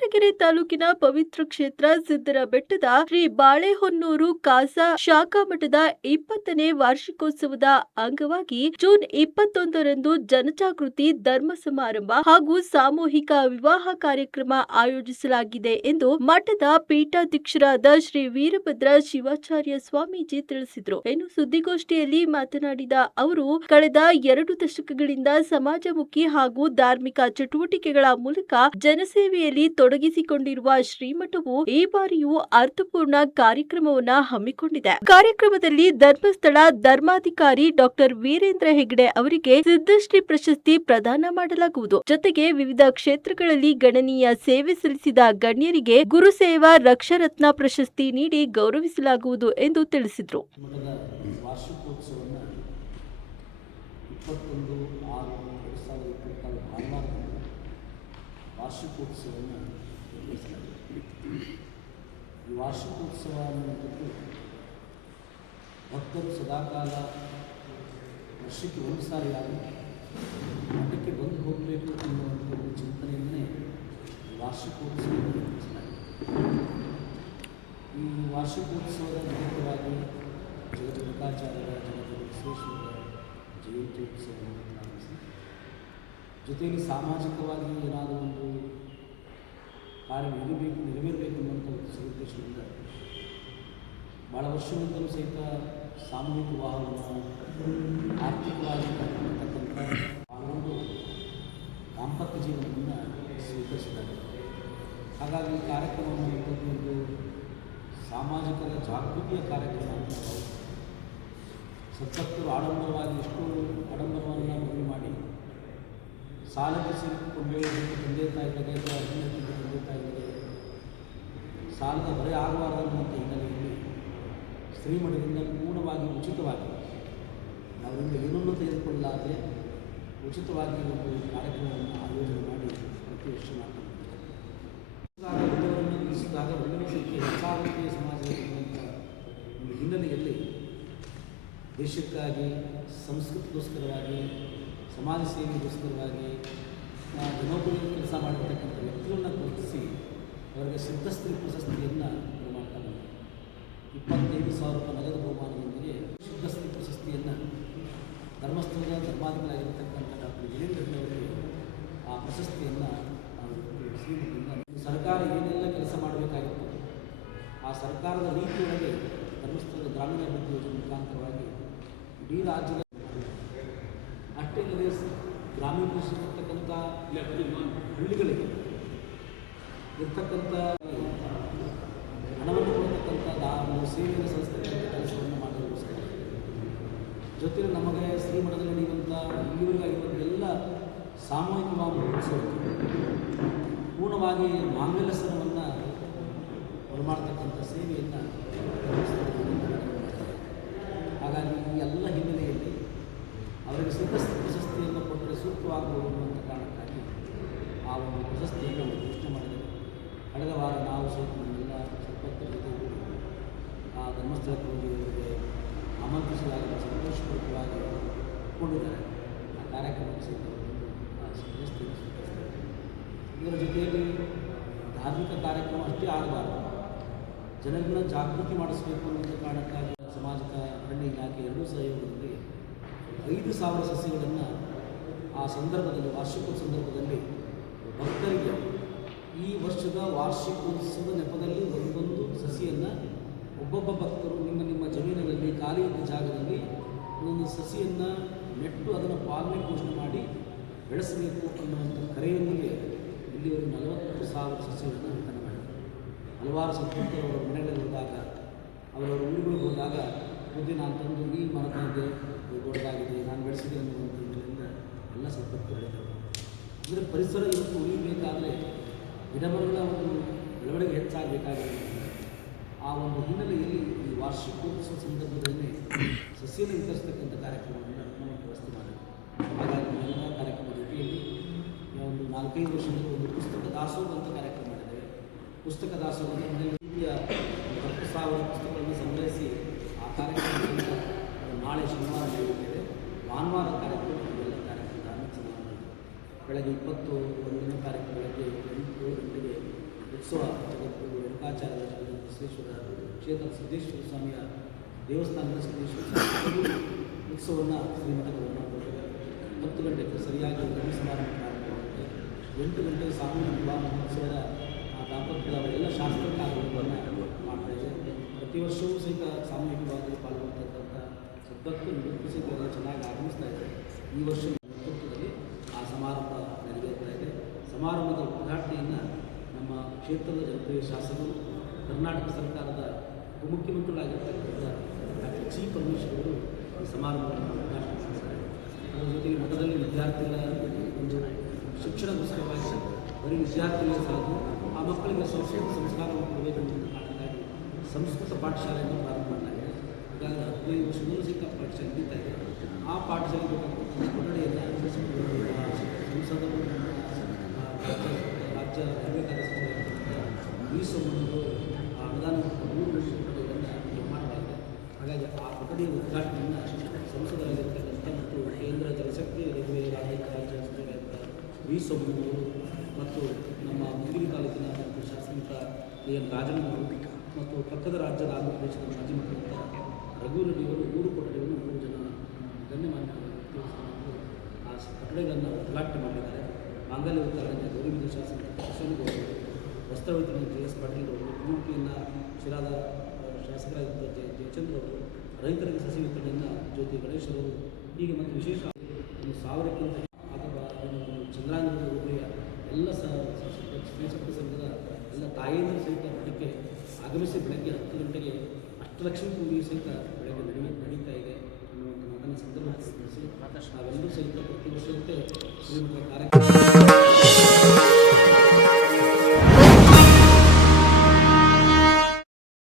ಕೊರಟಗೆರೆ ತಾಲೂಕಿನ ಪವಿತ್ರ ಕ್ಷೇತ್ರ ಸಿದ್ದರ ಬೆಟ್ಟದ ಶ್ರೀ ಬಾಳೆಹೊನ್ನೂರು ಕಾಸಾ ಶಾಖಾ ಮಠದ 20ನೇ ವಾರ್ಷಿಕೋತ್ಸವದ ಅಂಗವಾಗಿ ಜೂನ್ 21ರಂದು ಜನಜಾಗೃತಿ ಧರ್ಮ ಸಮಾರಂಭ ಹಾಗೂ ಸಾಮೂಹಿಕ ವಿವಾಹ ಕಾರ್ಯಕ್ರಮ ಆಯೋಜಿಸಲಾಗಿದೆ ಎಂದು ಮಠದ ಪೀಠಾಧ್ಯಕ್ಷರಾದ ಶ್ರೀ ವೀರಭದ್ರ ಶಿವಾಚಾರ್ಯ ಸ್ವಾಮೀಜಿ ತಿಳಿಸಿದರು. ಇನ್ನು ಸುದ್ದಿಗೋಷ್ಠಿಯಲ್ಲಿ ಮಾತನಾಡಿದ ಅವರು, ಕಳೆದ 2 ದಶಕಗಳಿಂದ ಸಮಾಜಮುಖಿ ಹಾಗೂ ಧಾರ್ಮಿಕ ಚಟುವಟಿಕೆಗಳ ಮೂಲಕ ಜನಸೇವೆಯಲ್ಲಿ ತೊಡಗಿಸಿಕೊಂಡಿರುವ ಶ್ರೀಮಠವು ಈ ಬಾರಿಯೂ ಅರ್ಥಪೂರ್ಣ ಕಾರ್ಯಕ್ರಮವನ್ನು ಹಮ್ಮಿಕೊಂಡಿದೆ. ಕಾರ್ಯಕ್ರಮದಲ್ಲಿ ಧರ್ಮಸ್ಥಳ ಧರ್ಮಾಧಿಕಾರಿ ಡಾಕ್ಟರ್ ವೀರೇಂದ್ರ ಹೆಗ್ಗಡೆ ಅವರಿಗೆ ಸಿದ್ದಶ್ರೀ ಪ್ರಶಸ್ತಿ ಪ್ರದಾನ ಮಾಡಲಾಗುವುದು. ಜೊತೆಗೆ ವಿವಿಧ ಕ್ಷೇತ್ರಗಳಲ್ಲಿ ಗಣನೀಯ ಸೇವೆ ಸಲ್ಲಿಸಿದ ಗಣ್ಯರಿಗೆ ಗುರುಸೇವಾ ರಕ್ಷರತ್ನ ಪ್ರಶಸ್ತಿ ನೀಡಿ ಗೌರವಿಸಲಾಗುವುದು ಎಂದು ತಿಳಿಸಿದರು. ವಾರ್ಷಿಕೋತ್ಸವವನ್ನು ನಡೆಸಲಾಗಿದೆ. ಈ ವಾರ್ಷಿಕೋತ್ಸವ ಅನ್ನುವಂಥದ್ದು ಭಕ್ತರು ಸದಾಕಾಲ ವರ್ಷಕ್ಕೆ ಒಂದು ಸಾರಿಯಾಗಿ ಮಠಕ್ಕೆ ಬಂದು ಹೋಗಬೇಕು ಅನ್ನುವಂಥ ಒಂದು ಚಿಂತನೆಯಿಂದಲೇ ವಾರ್ಷಿಕೋತ್ಸವವನ್ನು ನಡೆಸಲಾಗಿದೆ. ಈ ವಾರ್ಷಿಕೋತ್ಸವದ ನಿಮಿತ್ತವಾಗಿ ಜಗದ್ಗುರುಕಾಚಾರ್ಯರ ಜಗದ್ಗುರು ವಿಶ್ವೇಶ್ವರರ ಜಯಂತಿ ಉತ್ಸವವನ್ನು ಪ್ರಾರಂಭಿಸಿ ಜೊತೆಯಲ್ಲಿ ಸಾಮಾಜಿಕವಾಗಿ ಏನಾದರೂ ಒಂದು ಕಾರ್ಯ ನೆರವೇರಬೇಕು ಅನ್ನುವಂಥ ಒಂದು ಸದುದ್ದೇಶದಿಂದ ಭಾಳ ವರ್ಷಗಳಿಂದಲೂ ಸಹಿತ ಸಾಮೂಹಿಕ ವಿವಾಹವನ್ನು ಆರ್ಥಿಕವಾಗಿ ಕಟ್ಟಿರ್ತಕ್ಕಂಥ ಒಂದು ದಾಂಪತ್ಯ ಜೀವನವನ್ನು ಸ್ವೀಕರಿಸಿದ್ದಾರೆ. ಹಾಗಾಗಿ ಈ ಕಾರ್ಯಕ್ರಮವನ್ನು ಒಂದು ಸಾಮಾಜಿಕರ ಜಾಗೃತಿಯ ಕಾರ್ಯಕ್ರಮ ಅಂತ ಸದ್ಭಕ್ತರು ಆಡಂಬರವಾಗಿ ಎಷ್ಟು ಆಡಂಬರವನ್ನು ಮದುವೆ ಮಾಡಿ ಸಾಲಕ್ಕೆ ಸಿಲುಕಿಕೊಂಡು ತಂದೆ ತಾಯಿಗಳಿಗೆ ತಂದೆ ತಾಯಿಗಳಿಗೆ ಸಾಲದ ಹೊರೆ ಆಗಬಾರದಂಥ ಹಿನ್ನೆಲೆಯಲ್ಲಿ ಶ್ರೀಮಠದಿಂದ ಪೂರ್ಣವಾಗಿ ಉಚಿತವಾಗಿ ನಾವಿಂದ ಏನನ್ನೂ ತೆಗೆದುಕೊಳ್ಳಲಾದೆ ಉಚಿತವಾಗಿ ಒಂದು ಕಾರ್ಯಕ್ರಮವನ್ನು ಆಯೋಜನೆ ಮಾಡಿ ಪ್ರತಿ ವರ್ಷ ಮಾಡ್ತಾರೆ. ನಿಲ್ಲಿಸಿದಾಗ ಒಳ್ಳೆಯದಕ್ಕೆ ಹೆಚ್ಚಾಗುತ್ತೆ ಸಮಾಜದಲ್ಲಿ ಒಂದು ಹಿನ್ನೆಲೆಯಲ್ಲಿ ದೇಶಕ್ಕಾಗಿ ಸಂಸ್ಕೃತಿಗೋಸ್ಕರವಾಗಿ ಸಮಾಜ ಸೇವೆಗೋಸ್ಕರವಾಗಿ ಜನೋಪಯೋಗಿ ಕೆಲಸ ಮಾಡಿರ್ತಕ್ಕಂಥ ವ್ಯಕ್ತಿಗಳನ್ನು ಗುರುತಿಸಿ ಅವರಿಗೆ ಸಿದ್ಧಶ್ರೀ ಪ್ರಶಸ್ತಿಯನ್ನು ಮಾಡ್ತಾರೆ. 25,000 ರೂಪಾಯಿ ನಗದು ಬಹುಮಾನದೊಂದಿಗೆ ಸಿದ್ಧಶ್ರೀ ಪ್ರಶಸ್ತಿಯನ್ನು ಧರ್ಮಸ್ಥಳದ ಧರ್ಮಾಧಿಕಾರಿಯಾಗಿರ್ತಕ್ಕಂಥ ಡಾಕ್ಟರ್ ವೀರೇಂದ್ರ ಅವರಿಗೆ ಆ ಪ್ರಶಸ್ತಿಯನ್ನು ಶ್ರೀಮಠದಿಂದ ಸರ್ಕಾರ ಏನೆಲ್ಲ ಕೆಲಸ ಮಾಡಬೇಕಾಗಿತ್ತು ಆ ಸರ್ಕಾರದ ರೀತಿಯೊಳಗೆ ಧರ್ಮಸ್ಥಳದ ಗ್ರಾಮೀಣಾಭಿವೃದ್ಧಿ ಯೋಜನೆ ಮುಖಾಂತರವಾಗಿ ಇಡೀ ರಾಜ್ಯದ ಅಷ್ಟೇ ಗ್ರಾಮೀಣರ್ತಕ್ಕಂಥ ಹಳ್ಳಿಗಳಿಗೆ ಇರ್ತಕ್ಕಂಥ ಹಣವನ್ನು ಕೊಡ್ತಕ್ಕಂಥ ಸೇವೆಯನ್ನು ಸಲ್ಲಿಸ್ತಕ್ಕಂಥ ಕೆಲಸವನ್ನು ಮಾಡೋದಕ್ಕೋಸ್ಕರ ಜೊತೆಗೆ ನಮಗೆ ಶ್ರೀಮಠದಲ್ಲಿ ನಡೆಯುವಂಥ ಇಲ್ಲಿವರೆಗಾಗಿರುವಂಥ ಎಲ್ಲ ಸಾಮೂಹಿಕ ಮಹೋತ್ಸವಕ್ಕೆ ಪೂರ್ಣವಾಗಿ ಮಾಂಗಲ್ಯಸನವನ್ನು ಬರಮಾಡ್ತಕ್ಕಂಥ ಸೇವೆಯನ್ನು ಹಾಗಾಗಿ ಈ ಎಲ್ಲ ಹಿನ್ನೆಲೆಯಲ್ಲಿ ಅವರಿಗೆ ಸಿದ್ಧಶ್ರೀ ಪ್ರಶಸ್ತಿಯನ್ನು ಕೊಟ್ಟರೆ ಸೂಕ್ತವಾಗಬಹುದು ಅನ್ನುವಂಥ ಕಾರಣಕ್ಕಾಗಿ ಆ ಒಂದು ಪ್ರಶಸ್ತಿಯನ್ನು ಘೋಷಣೆ ಮಾಡಿದರು. ಕಳೆದ ವಾರ ನಾವು ಸಹಿತ ನಮ್ಮೆಲ್ಲ ಸದ್ಭಕ್ತರ ಜೊತೆ ಆ ಧರ್ಮಸ್ಥಳಕ್ಕೆ ಹೋಗಿ ಅವರಿಗೆ ಆಮಂತ್ರಿಸಲಾದ ಸಂತೋಷಪೂರ್ವಕವಾಗಿ ಒಪ್ಪಿಕೊಂಡಿದ್ದಾರೆ. ಆ ಕಾರ್ಯಕ್ರಮಕ್ಕೆ ಸಹಿತ ಆ ಪ್ರಶಸ್ತಿಯನ್ನು ಸ್ವೀಕರಿಸಿದ್ದಾರೆ. ಇದರ ಜೊತೆಯಲ್ಲಿ ಧಾರ್ಮಿಕ ಕಾರ್ಯಕ್ರಮ ಅಷ್ಟೇ ಆಗಬಾರದು, ಜನರನ್ನು ಜಾಗೃತಿ ಮಾಡಿಸಬೇಕು ಅನ್ನುವಂಥ ಕಾರಣಕ್ಕಾಗಿ ಸಾಮಾಜಿಕ ಅರಣ್ಯ ಇಲಾಖೆ ಎರಡೂ ಸಹಯೋಗದಲ್ಲಿ 5,000 ಸಸಿಗಳನ್ನು ಆ ಸಂದರ್ಭದಲ್ಲಿ ವಾರ್ಷಿಕೋತ್ಸವ ಸಂದರ್ಭದಲ್ಲಿ ಭಕ್ತರಿಗೆ ಈ ವರ್ಷದ ವಾರ್ಷಿಕೋತ್ಸವದ ನೆಪದಲ್ಲಿ ಒಂದೊಂದು ಸಸಿಯನ್ನು ಒಬ್ಬೊಬ್ಬ ಭಕ್ತರು ನಿಮ್ಮ ಜಮೀನಿನಲ್ಲಿ ಖಾಲಿ ಇದ್ದ ಜಾಗದಲ್ಲಿ ಒಂದೊಂದು ಸಸಿಯನ್ನು ನೆಟ್ಟು ಅದನ್ನು ಪಾಲನೆ ಪೋಷಣೆ ಮಾಡಿ ಬೆಳೆಸಬೇಕು ಅನ್ನುವಂಥ ಕರೆಯೊಂದಿಗೆ ಇಲ್ಲಿವರೆಗೆ 40,000 ಸಸಿಗಳನ್ನು ವಿತರಣೆ ಮಾಡಿದ್ದಾರೆ. ಹಲವಾರು ಸದ್ಭಕ್ತರು ಅವರ ಮನೆಗಳಲ್ಲಿ ಹೋದಾಗ ಅವರವರ ಊರುಗಳಿಗೆ ಹೋದಾಗ ಬುದ್ಧಿ ನಾನು ತಂದು ಈ ಮರ ತಂದೆ ದೊಡ್ಡದಾಗಿದೆ ನಾನು ಬೆಳೆಸಿದೆ ಅನ್ನುವಂಥ ಇದರಿಂದ ಎಲ್ಲ ಸದ್ಭಕ್ತರು ಹೇಳ್ತಾರೆ. ಅಂದರೆ ಪರಿಸರ ಇವತ್ತು ಉಳಿಯಬೇಕಾದರೆ ಗಿಡಮರಗಳ ಒಂದು ಬೆಳವಣಿಗೆ ಹೆಚ್ಚಾಗಬೇಕಾಗಿದೆ. ಆ ಒಂದು ಹಿನ್ನೆಲೆಯಲ್ಲಿ ಈ ವಾರ್ಷಿಕೋತ್ಸವ ಸಂದರ್ಭದಲ್ಲಿ ಸಸಿಯನ್ನು ವಿತರಿಸತಕ್ಕಂಥ ಕಾರ್ಯಕ್ರಮವನ್ನು ನಾವು ವ್ಯವಸ್ಥೆ ಮಾಡಿದೆ. ಹಾಗಾಗಿ ಎಲ್ಲ ಕಾರ್ಯಕ್ರಮದ ಜೊತೆಯಲ್ಲಿ ಒಂದು 4-5 ವರ್ಷದಿಂದ ಒಂದು ಪುಸ್ತಕ ದಾಸೋಹ ಅಂತ ಕಾರ್ಯಕ್ರಮ ಮಾಡಿದ್ದೇವೆ. ಪುಸ್ತಕ ದಾಸೋಹದಲ್ಲಿ ರೀತಿಯ 10,000 ಪುಸ್ತಕಗಳನ್ನು ಸಂಗ್ರಹಿಸಿ ಆ ಕಾರ್ಯಕ್ರಮದಿಂದ ನಾಳೆ ಶನಿವಾರ ನಡೆಯುತ್ತೇವೆ. ಭಾನುವಾರ ಕಾರ್ಯಕ್ರಮ ಎಲ್ಲ ಕಾರ್ಯಕ್ರಮ ಧಾರ್ಮಿಕ ಸಮಾರಂಭ ಬೆಳಗ್ಗೆ 21ನೇ ತಾರೀಕು ಬೆಳಗ್ಗೆ 8 ಗಂಟೆಗೆ ಉತ್ಸವ ಜಗದ್ಗುರು ರೇಣುಕಾಚಾರ್ಯ ಬಸವೇಶ್ವರ ಕ್ಷೇತ್ರ ಸಿದ್ದೇಶ್ವರ ಸ್ವಾಮಿಯ ದೇವಸ್ಥಾನದ ಸಿದ್ದೇಶ್ವರ ಸ್ವಾಮಿ ಉತ್ಸವವನ್ನು ಶ್ರೀಮಠಗಳನ್ನು 10 ಗಂಟೆಗೆ ಸರಿಯಾಗಿ ಲಗ್ನ ಸಮಾರಂಭ ಪ್ರಾರಂಭವಾಗುತ್ತೆ. 8 ಗಂಟೆಗೆ ಸಾಮೂಹಿಕ ವಿವಾಹ ಮಹೋತ್ಸವದ ದಾಂಪತ್ಯದ ಎಲ್ಲ ಶಾಸ್ತ್ರ ಕಾರ್ಯಕ್ರಮವನ್ನು ಮಾಡ್ತಾ ಇದೆ. ಪ್ರತಿ ವರ್ಷವೂ ಸಹಿತ ಸಾಮೂಹಿಕ ವಿವಾಹದಲ್ಲಿ ಪಾಲ್ಗೊಳ್ತಕ್ಕಂಥ 10 ನಿವೃತ್ತಿ ಸಹಿತ ಎಲ್ಲ ಚೆನ್ನಾಗಿ ಆಗಮಿಸ್ತಾ ಇದೆ. ಈ ವರ್ಷ ನೇತೃತ್ವದಲ್ಲಿ ಆ ಸಮಾರಂಭ ನೆರವೇರ್ತಾ ಇದೆ. ಸಮಾರಂಭದ ಉದ್ಘಾಟನೆಯನ್ನು ನಮ್ಮ ಕ್ಷೇತ್ರದ ಜನಪ್ರಿಯ ಶಾಸಕರು, ಕರ್ನಾಟಕ ಸರ್ಕಾರದ ಉಪಮುಖ್ಯಮಂತ್ರಿಗಳಾಗಿರ್ತಕ್ಕಂಥ ಡಾಕ್ಟರ್ ಜಿ ಪರಮೇಶ್ವರ್ ಅವರು ಈ ಸಮಾರಂಭವನ್ನು ಉದ್ಘಾಟನೆ ಮಾಡಿದ್ದಾರೆ. ಅದರ ಜೊತೆಗೆ ಮಠದಲ್ಲಿ ವಿದ್ಯಾರ್ಥಿಗಳ ಒಂದು ಶಿಕ್ಷಣಗೋಸ್ಕರವಾಗಿ ಬರೀ ವಿದ್ಯಾರ್ಥಿಗಳಿಗೆ ಸಾಕು ಆ ಮಕ್ಕಳಿಗೆ ಸಂಸ್ಕೃತ ಸಂಸ್ಕಾರವನ್ನು ಕೊಡಬೇಕು ಅನ್ನೋ ಕಾರಣಕ್ಕಾಗಿ ಸಂಸ್ಕೃತ ಪಾಠಶಾಲೆಯನ್ನು ಪ್ರಾರಂಭ ಮಾಡಲಾಗಿದೆ. ಈಗಾಗಲೇ 15 ವರ್ಷಗಳು ಸಹಿತ ಪಾಠಶಾಲೆ ನಡೀತಾ ಇದೆ. ಆ ಪಾಠಶಾಲೆಗೆ ಕೊಠಡಿಯನ್ನು ಸಂಸದರು ರಾಜ್ಯ ನೇಮಕಾತಿ ಸಚಿವರಾಗಿರ್ತಕ್ಕಂಥ ವಿ ಸೋಮಣ್ಣವರು ಅನುದಾನ 3 ಕೊಠಡಿಗಳನ್ನು ನಿರ್ಮಾಣ ಮಾಡಿದೆ. ಹಾಗಾಗಿ ಆ ಕೊಠಡಿಯ ಉದ್ಘಾಟನೆಯನ್ನು ಸಂಸದರಾಗಿರ್ತಕ್ಕಂಥ ಮತ್ತು ಕೇಂದ್ರ ಜಲಶಕ್ತಿ ರೈಲ್ವೆ ರಾಜ್ಯ ಸಚಿವರಾಗಿದ್ದ ವಿ ಸೋಮಣ್ಣವರು ಮತ್ತು ನಮ್ಮ ಮುಗಿರಿ ತಾಲೂಕಿನ ಮತ್ತು ಶಾಸಕ ಎನ್ ರಾಜಣ್ಣವರು ಮತ್ತು ಪಕ್ಕದ ರಾಜ್ಯದ ಆಂಧ್ರ ಪ್ರದೇಶದ ಮಾಜಿ ಮುಖ್ಯಮಂತ್ರಿ ರಘು ರೆಡ್ಡಿಯವರು 3 ಕೊಠಡಿಗಳನ್ನು 3 ಜನ ಗಣ್ಯಮಾನ್ಯ ವ್ಯಕ್ತಿಗಳು ಆ ಕೊಠಡಿಗಳನ್ನು ಉದ್ಘಾಟನೆ ಮಾಡಿದ್ದಾರೆ. ಮಾಂಗಲ್ಯ ವಿತರಣೆ ಗೌರಿಬಿದ ಶಾಸಕ ಅಶ್ವನಿಗೌಡರು, ವಸ್ತ್ರ ವಿತರಣೆ JS ಪಾಟೀಲ್ ಅವರು, ಉಡುಪಿಯಿಂದ ಶಿರಾದ ಶಾಸಕರಾಗಿದ್ದ ಜಯಚಂದ್ರ ಅವರು, ರೈತರಿಗೆ ಸಸಿ ವಿತರಣೆಯನ್ನು ಜ್ಯೋತಿ ಗಣೇಶ್ವರವರು, ಹೀಗೆ ಮತ್ತು ವಿಶೇಷ 1000ಕ್ಕಿಂತ ಅಥವಾ ಚಂದ್ರಾಂಗದ ಹೋಬಳಿಯ ಎಲ್ಲ ಸ್ತ್ರೀಶಕ್ತಿ ಸಂಘದ ಎಲ್ಲ ತಾಯಂದಿರು ಸಹಿತ ಮಠಕ್ಕೆ ಆಗಮಿಸಿ ಬೆಳಗ್ಗೆ 10 ಗಂಟೆಗೆ ಅಷ್ಟಲಕ್ಷ್ಮಿ ಪೂಜೆ ಸಹಿತ ಬೆಳಗ್ಗೆ ನಡೀತಾ ಇದೆ ಅನ್ನುವಂಥ ಮಾತನ್ನು ಸಂದರ್ಭದಲ್ಲಿ ತಿಳಿಸಿ ನಾವೆಲ್ಲರೂ ಸಹಿತ ಪ್ರತಿ ವರ್ಷದಂತೆ ಶ್ರೀಮಠದ ಕಾರ್ಯಕ್ರಮ